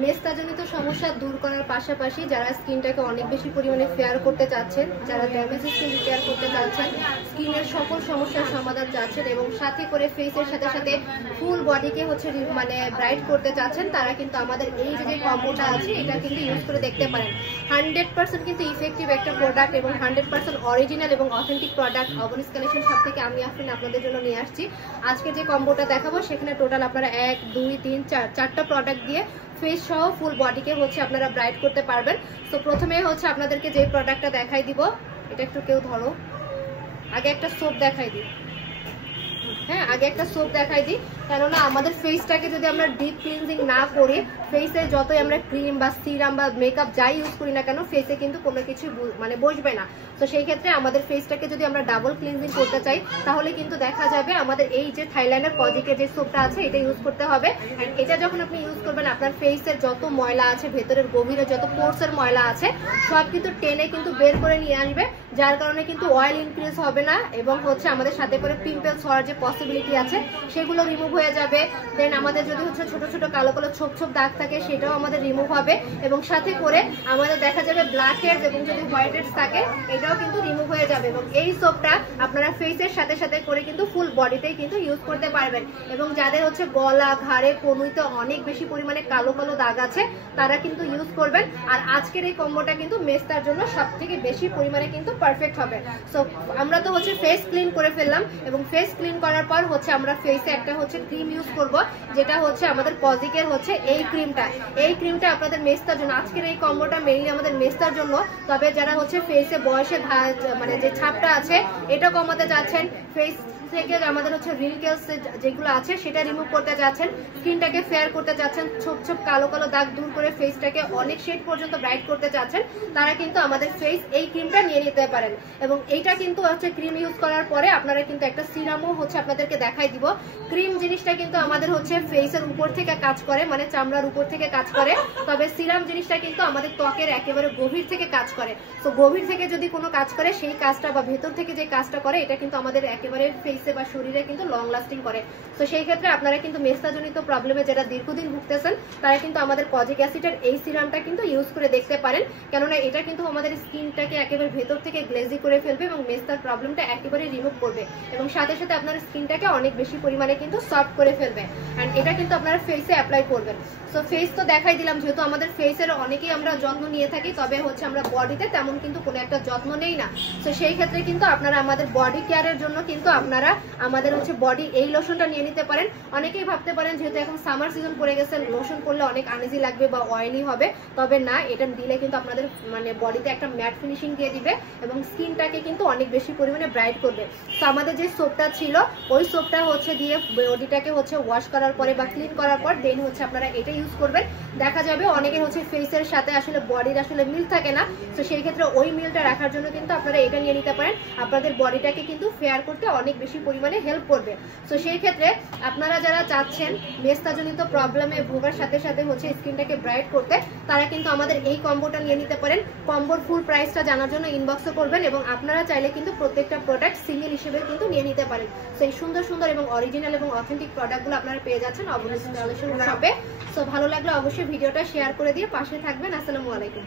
মেস্তাজনিত সমস্যা দূর করার পাশাপাশি যারা স্কিনটাকে অনেক বেশি পরিমাণে ফেয়ার করতে চাচ্ছেন, যারা ড্যামেজ স্কিন রিপেয়ার করতে চাচ্ছেন, স্কিনের সকল সমস্যার সমাধান চাচ্ছেন এবং সাথে করে ফেসের সাথে সাথে ফুল বডিকে হচ্ছে মানে ব্রাইট করতে চাচ্ছেন, তারা কিন্তু আমাদের এই যে কম্বোটা আছে এটা কিন্তু ইউজ করে দেখতে পারেন। 100% কিন্তু ইফেক্টিভ একটা প্রোডাক্ট এবং 100% অরিজিনাল এবং authentic product Abonish collection shop থেকে আমি আফরিন আপনাদের জন্য নিয়ে আসছি। আজকে যে কম্বোটা দেখাবো সেখানে টোটাল আপনারা 1 2 3 4 চারটা প্রোডাক্ট দিয়ে ফেস সহ ফুল বডিকে হচ্ছে আপনারা ব্রাইট করতে পারবেন। তো প্রথমে হচ্ছে আপনাদেরকে যে প্রোডাক্টটা দেখাই দিব, এটা একটু কেউ ধরো, আগে একটা সোপ দেখাই দিই। হ্যাঁ, আগে একটা সোপ দেখাই দিই, কেননা আমাদের ফেসটাকে যদি আমরা ডিপ ক্লিনজিং না করি, ফেসে যতই আমরা ক্রিম বা সিরাম বা মেকআপ যাই ইউজ করি না কেন, ফেসে কিন্তু কোনো কিছু মানে বসবে না। তো সেই ক্ষেত্রে আমাদের ফেসটাকে যদি আমরা ডাবল ক্লিনজিং করতে চাই, তাহলে কিন্তু দেখা যাবে আমাদের এই যে থাইল্যান্ডের পজিকে যে সোপটা আছে এটা ইউজ করতে হবে। অ্যান্ড এটা যখন আপনি ইউজ করবেন, আপনার ফেসের যত ময়লা আছে, ভেতরের গভীরে যত পোর্সের ময়লা আছে, সব কিন্তু টেনে কিন্তু বের করে নিয়ে আসবে, যার কারণে কিন্তু অয়েল ইনক্রিজ হবে না এবং হচ্ছে আমাদের সাথে করে পিম্পলস হওয়ার যে পসিবিলিটি আছে সেগুলো রিমুভ হয়ে যাবে। দেন আমাদের যদি হচ্ছে ছোট ছোট কালো কালো ছোপ ছোপ দাগ থাকে সেটাও আমাদের রিমুভ হবে এবং সাথে করে আমাদের দেখা যাবে ব্ল্যাক হেডস এবং যদি হোয়াইট হেডস থাকে এটাও কিন্তু রিমুভ হয়ে যাবে। এবং এই সোপটা আপনারা ফেসের সাথে সাথে করে কিন্তু ফুল বডিতেই কিন্তু ইউজ করতে পারবেন। এবং যাদের হচ্ছে গলা, ঘাড়ে, কনুইতে অনেক বেশি পরিমাণে কালো কালো দাগ আছে তারা কিন্তু ইউজ করবেন। আর আজকের এই কম্বোটা কিন্তু মেস্তার জন্য সব থেকে বেশি পরিমাণে কিন্তু পারফেক্ট হবে। সো আমরা তো হচ্ছে ফেস ক্লিন করে ফেললাম এবং ফেস ক্লিন করার পর হচ্ছে আমরা ফেসে একটা হচ্ছে ক্রিম ইউজ করব, যেটা হচ্ছে আমাদের পজিকের হচ্ছে এই ক্রিমটা। এই ক্রিমটা আপনাদের মেস্তার জন্য, আজকের এই কম্বোটা মেইনলি আমাদের মেস্তার জন্য। তবে যারা হচ্ছে ফেসে বয়সে মানে যে ছাপটা আছে এটা কমাতে চাচ্ছেন, ফেস থেকে আমাদের হচ্ছে রিঙ্কেলস যেগুলো আছে সেটা রিমুভ করতে চাচ্ছেন, স্কিনটাকে ফেয়ার করতে চাচ্ছেন, ছোপ ছোপ কালো কালো দাগ দূর করে ফেসটাকে অনেক শেড পর্যন্ত ব্রাইট করতে চাচ্ছেন, তারা কিন্তু আমাদের ফেস এই ক্রিমটা নিয়ে নিতে পারেন। এবং এইটা কিন্তু হচ্ছে ক্রিম ইউজ করার পরে আপনারা কিন্তু একটা সিরামও হচ্ছে আপনাদেরকে দেখাই দিব। ক্রিম জিনিসটা কিন্তু আমাদের হচ্ছে ফেসের উপর থেকে কাজ করে, মানে চামড়ার উপর থেকে কাজ করে, তবে সিরাম জিনিসটা কিন্তু আমাদের ত্বকের একেবারে গভীর থেকে কাজ করে। তো গভীর থেকে যদি কোনো কাজ করে সেই কাজটা বা ভেতর থেকে যে কাজটা করে এটা কিন্তু আমাদের একেবারে ফেসে বা শরীরে কিন্তু লং লাস্টিং করে। তো সেই ক্ষেত্রে আপনারা কিন্তু মেস্তাজনিত প্রবলেমে যারা দীর্ঘদিন ভুগতেছেন তারা কিন্তু আমাদের কজিক অ্যাসিডের এই সিরামটা কিন্তু ইউজ করে দেখতে পারেন, কেননা এটা কিন্তু আমাদের স্কিনটাকে একেবারে ভেতর থেকে গ্লেজি করে ফেলবে এবং মেস্তার প্রবলেমটা একেবারে রিমুভ করবে এবং সাথে সাথে আপনার স্কিনটাকে অনেক বেশি পরিমাণে কিন্তু সফট করে ফেলবে। এন্ড এটা কিন্তু আপনারা ফেসে অ্যাপ্লাই করবেন। সো ফেস তো দেখাই দিলাম, যেহেতু আমাদের ফেসের অনেকেই আমরা যত্ন নিয়ে থাকি, তবে হচ্ছে আমরা বডিতে তেমন কিন্তু কোনো একটা যত্ন নেই না। তো সেই ক্ষেত্রে কিন্তু আপনারা আমাদের বডি কেয়ারের জন্য কিন্তু আপনারা আমাদের হচ্ছে বডি এই লোশনটা নিয়ে নিতে পারেন। অনেকেই ভাবতে পারেন যেহেতু এখন সামার সিজন পড়ে গেছে লোশন করলে অনেক আনইজি লাগবে বা অয়েলি হবে, তবে না, এটা দিলে কিন্তু আপনাদের মানে বডিতে একটা ম্যাট ফিনিশিং দিয়ে দিবে এবং স্কিনটাকে কিন্তু অনেক বেশি পরিমাণে ব্রাইট করবে। তো আমাদের যে সোপটা ছিল ওই সোপটা হচ্ছে দিয়ে বডিটাকে হচ্ছে ওয়াশ করার পরে বা ক্লিন করার পর দেন হচ্ছে আপনারা এটা ইউজ করবেন। দেখা যাবে অনেকের হচ্ছে ফেসের সাথে আসলে বডির আসলে মিল থাকে না, তো সেই ক্ষেত্রে ওই মিলটা রাখার জন্য কিন্তু আপনারা এটা নিয়ে নিতে পারেন, আপনাদের বডিটাকে কিন্তু ফেয়ার করতে অনেক বেশি পরিমাণে হেল্প করবে। তো সেই ক্ষেত্রে আপনারা যারা চাচ্ছেন মেস্তাজনিত প্রবলেমে ভোগার সাথে সাথে হচ্ছে স্কিনটাকে ব্রাইট করতে, তারা কিন্তু আমাদের এই কম্বোটা নিয়ে নিতে পারেন। কম্বোর ফুল প্রাইসটা জানার জন্য ইনবক্সে করবেন এবং আপনারা চাইলে কিন্তু প্রত্যেকটা প্রোডাক্ট সিঙ্গেল হিসেবে কিন্তু নিয়ে নিতে পারেন। সেই সুন্দর সুন্দর এবং অরিজিনাল এবং অথেন্টিক প্রোডাক্টগুলো আপনারা পেয়ে যাচ্ছেন অবনিস কালেকশন শপে। সো ভালো লাগলে অবশ্যই ভিডিওটা শেয়ার করে দিয়ে পাশে থাকবেন। আসসালামু আলাইকুম।